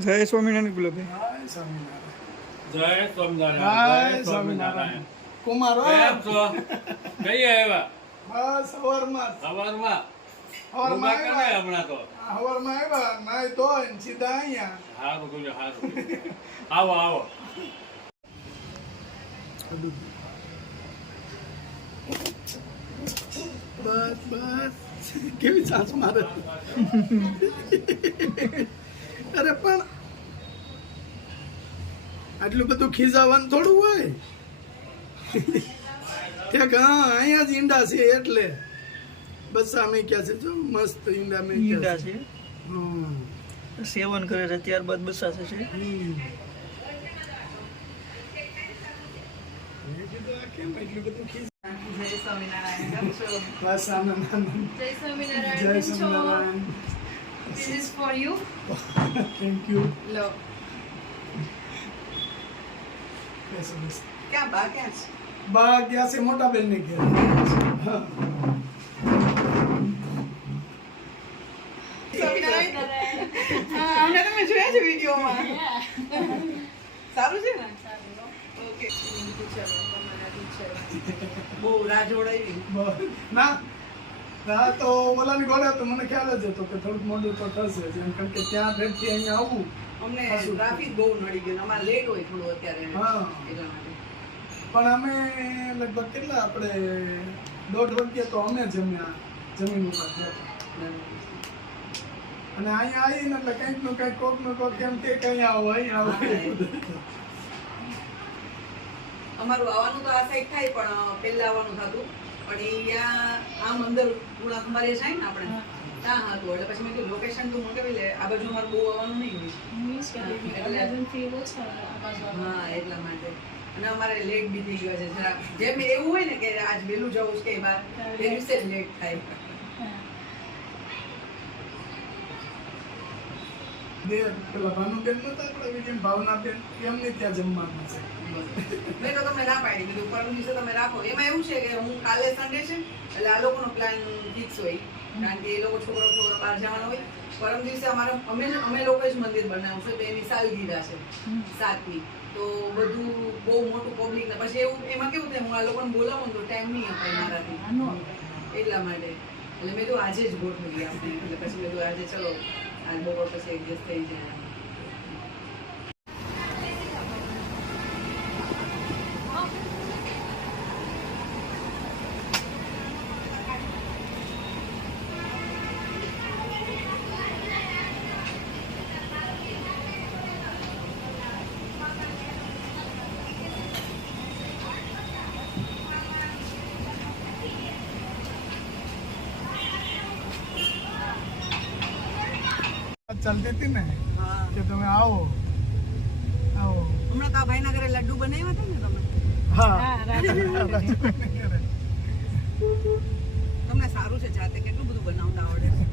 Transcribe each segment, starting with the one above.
જય સ્વામિનારાયણ ગુલાબભાઈ. જય સ્વામિનારાયણ. જય સ્વામિનારાયણ. કુમાર કેમ છો? કઈ આવ્યા? બસ સવારમાં સવારમાં સવારમાં કને આવ્યા હમણાં તો સવારમાં આવ્યા નાય ધોઈ ને સીધા અહીંયા સારું કર્યું, સારું કર્યું. આવો આવો. બસ બસ કેવી સાસ મારે અરે પણ આટલું બધું ખીજાવાનું થોડું હોય ક્યાંક હા અહીંયા જ ઈંડા છે એટલે બસ અમે ક્યાં છે જો મસ્ત ઈંડા મેં ઈંડા છે છે, સેવન કરે છે, ત્યારબાદ બસાશે છે. કેમ એટલું બધું ખીજ જય સ્વામિનારાયણ. કેમ છો? બસ આનંદ આનંદ જય સ્વામિનારાયણ. જય કેમ છો? Swaminarayan This is for you. Thank you લો. બેસો બેસો ક્યાં બા ક્યાં છે? બા ગયા છે મોટા બેન ને ઘેર હા સ્વામિનારાયણ. હા, અમને તમે જોયા છે વિડીયોમાં. સારું છે ને? ઓકે. બહુ રાહ જોડાવી. ના ના તો ઓલાની ગોળે તો મને ખ્યાલ જ હતો કે થોડુંક મોડું તો થશે જેમ કારણ કે ત્યાં ભેટથી અહીંયા આવવું અમને પાછું. ટ્રાફિક બહુ નડી ગયું. અમારે લેટ હોય થોડું અત્યારે હા. એટલા માટે. પણ અમે લગભગ કેટલા આપણે 1:30 વાગ્યે તો અમે જમ્યા જમીન ઉપર ગયા હતા. અને અહીંયા આવીને એટલે કંઈક નું કંઈક કોક નું કોક કેમ કે કઈ આવો અહીંયા આવો અમારું આવવાનું તો આ સાઈડ થાય પણ પહેલા આવવાનું થતું પણ અહીંયા આમ અંદર પૂણા ખંભાળીએ જાય ને આપણે ત્યાં હતું એટલે પછી મેં કીધું લોકેશન તો મોકલી લે આ બાજુ અમારે બહુ આવવાનું નહીં હોય હા એટલા માટે અને અમારે લેટ બી થઈ ગયો છે જરા જેમ એવું હોય ને કે આજ વહેલું જવું છે કે બહાર એ દિવસે જ લેટ થાય પેલા ભાનુબેન નતા આપણે વિજય ભાવનાબેન એમને ત્યાં જમવાનું છે મેં તો તમને ના પાડી કીધું પરમ દિવસે તમે રાખો એમાં એવું છે કે હું કાલે સન્ડે છે એટલે આ લોકોનો પ્લાન ફિક્સ હોય કારણ કે એ લોકો છોકરો બહાર જવાનો હોય પરમ દિવસે અમારે અમે લોકો જ મંદિર બનાવવું છે તો એની સાલગીરા છે 7મી તો બધું બહુ મોટું પબ્લિક ને પછી એવું એમાં કેવું થાય હું આ લોકોને બોલાવું ને તો ટાઈમ નહીં અપાય મારાથી એટલા માટે એટલે મેં તો આજે જ ગોઠવી આપણે એટલે પછી મેં તો આજે ચલો આજ બપોર પછી એક દિવસ થઈ જાય ચાલતી હતી ને હા કે તમે આવો આવો હમણાં તો આ ભાઈના ઘરે લડ્ડુ બનાવ્યા હતા ને તમે હા તમને સારું છે જાતે કેટલું બધું બનાવતા આવડે છે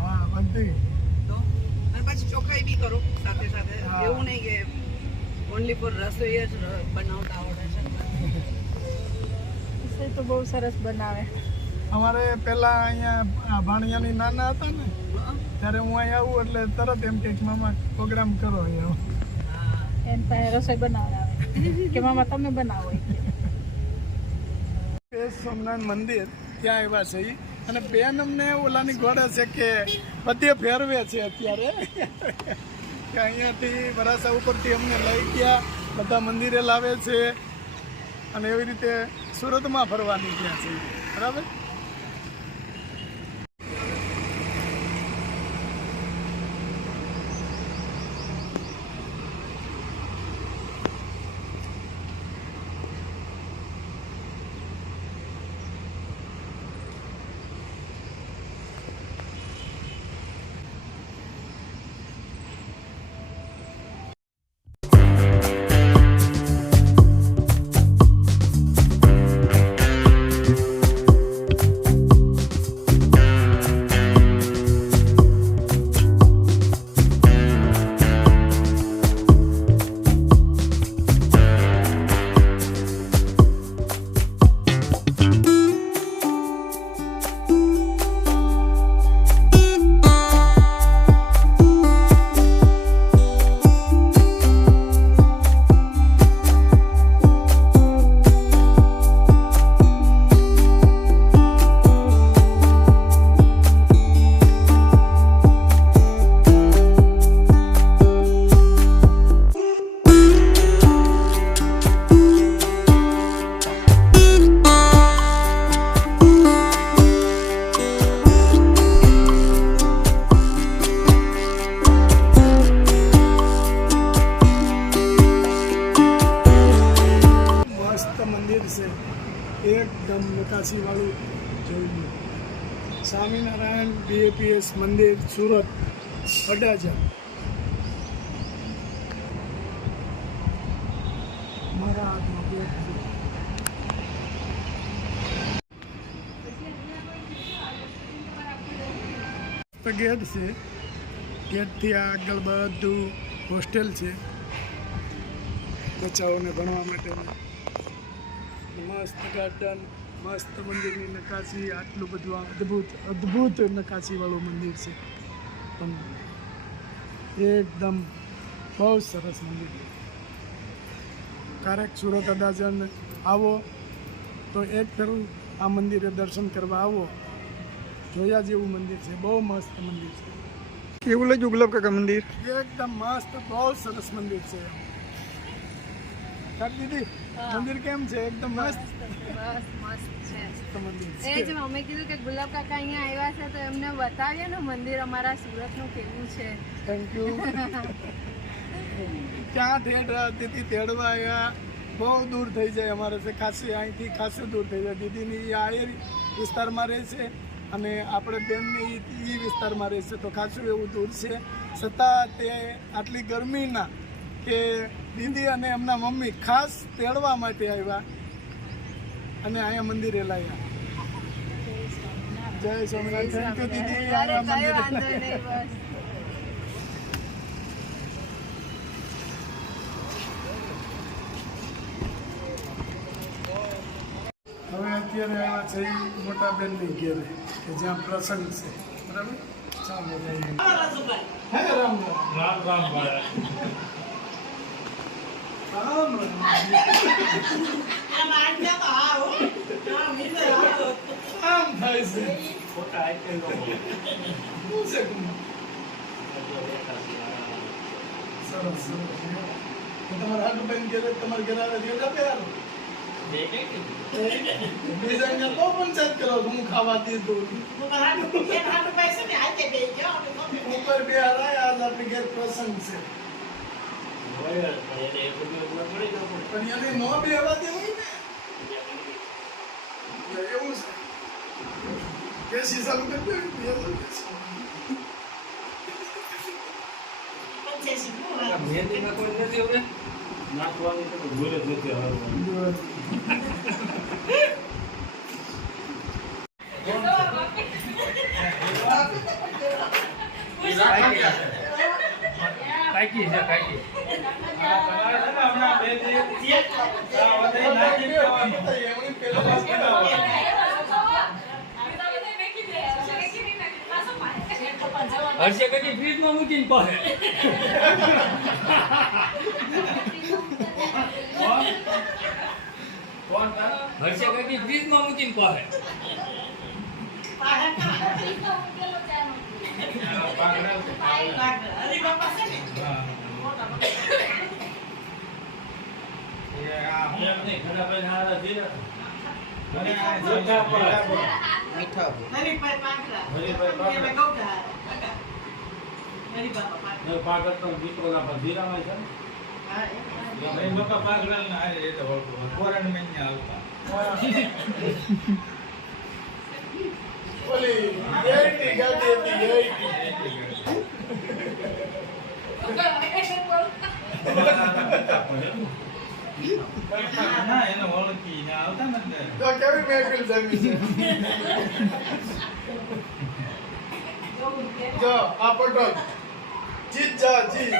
હા બધી તો અને પછી ચોખાઈ બી કરો સાથે સાથે હા. એવું નહીં કે ઓનલી ફોર રસોઈ જ બનાવતા આવડે છે તો બહુ સરસ બનાવે. અમારે પેલા અહીંયા ભાણિયાની નાના હતા ને ત્યારે હું અહીંયા આવું એટલે તરત એમ કે મામા પ્રોગ્રામ કરો અહીંયા હા એમ પાસે રસોઈ બનાવડાવે કે મામા તમે બનાવો એ કે. સોમનાથ મંદિર ત્યાં આવ્યા છે ઈ. અને બેન અમને ઓલાની ગોળે છે કે બધે ફેરવે છે અત્યારે કે અહીંયાથી વરાસા ઉપરથી અમને લઈ ગયા બધા મંદિરે લાવે છે અને એવી રીતે સુરતમાં ફરવા નીકળ્યા છે બરાબર. છે એકદમ નકાશી વાળું જોયું. સ્વામિનારાયણ BAPS મંદિર સુરત અડાજણ. મારા હાથમાં ગેટ છે. ગેટ છે. ગેટથી આગળ બધું હોસ્ટેલ છે બચ્ચાઓને ભણવા માટેની. મસ્ત ગાર્ડન, મસ્ત મંદિરની નકાશી. આટલું બધું અદ્ભુત નકાશી વાળું મંદિર છે. પણ એકદમ બહુ સરસ મંદિર. ક્યારેક સુરત અડાજણ આવો તો એક ફેરું આ મંદિરે દર્શન કરવા આવો. જોયા જેવું મંદિર છે, બહુ મસ્ત મંદિર છે. કેવું લાગ્યું ગુલાબ કાકા મંદિર? એકદમ મસ્ત, બહુ સરસ મંદિર છે. કાકી દીદી, મંદિર કેમ છે? એકદમ મસ્ત મંદિર એ છે. જ અમે કીધું કે ગુલાબ કાકા અહીંયા આવ્યા છે તો એમને બતાવીએ ને મંદિર અમારા સુરતનું કેવું છે. Thank you. ક્યાં દીદી તેડવા આવ્યા? બહુ દૂર થઈ જાય અમારે છે ખાસી, અહીંથી ખાસું દૂર થઈ જાય. દીદીની આ એ વિસ્તારમાં રહે છે અને આપણે બેનની એ વિસ્તારમાં રહે છે, તો ખાસું એવું દૂર છે. છતાં તે આટલી ગરમીના કે દીદી અને એમના મમ્મી ખાસ તેડવા માટે આવ્યા અને અહીંયા મંદિરે લાવ્યા. જય સ્વામિનારાયણ. થેન્ક યુ દીદી. અહીંયા મંદિરે હવે અત્યારે આવ્યા છે મોટા બેનની ઘેરે કે જ્યાં પ્રસંગ છે. બરાબર, ચાલો જઈએ. હે રામ રામ. રામ ભાઈ. રામ રામ. આમ થાય છે. ખોટા આઈટમ નો બોલો. શું છે કુમાર? સરસ સરસ. તમારા હાડુભાઈ ઘેરે તમારા ઘેર આવે ઘેર આપે યાર. બીજાને તો પંચાયત કરો હું ખાવા દીધું. ઉપર બે હારાય, આજ આપણે ઘેર પ્રસંગ છે. પણ એને નો બે હવા દેવું ને એવું છે. કેસી ચાલુ કરી મહેંદીમાં કોઈ નથી હવે નાખવાની તો ભૂલ જ નથી હારવાની. કાકી છે કાકી. હર્ષે કદી ફ્રીજમાં મૂકીને પાસે હર્ષે કદી ફ્રીજમાં મૂકીને પાસે ઓલી ગેટી ગાડી હતી તો કેવી મહેફિલ જમી છે. જો આ પટોલ જીત જા જી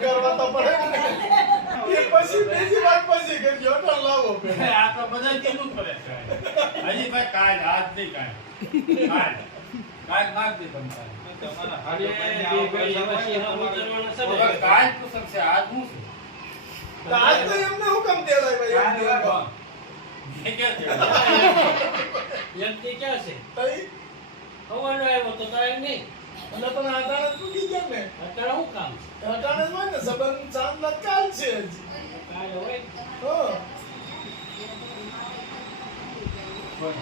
કરવા તો પડે ને. એ પછી બીજી વાત પછી કે જોટલ લાવો આ તો બધા કેવું કરે હજી ભાઈ કાલ હાથ નહીં કાલ માર દે તમે તમારા હાડે કાલ તો સબસે આજ હું છે તો આજ તો એમને હું કામ દેડાય ભાઈ ये क्या थे यंती क्या से તઈ हवानो आयो तो तारे नहीं અને પણ આટાણે તૂટી ગયા ને. અત્યારે હું કામ આટાણે જ હોય ને સંબંધ ચાંદ રાત કાલ છે હજી. કાલે હોય હો કોણ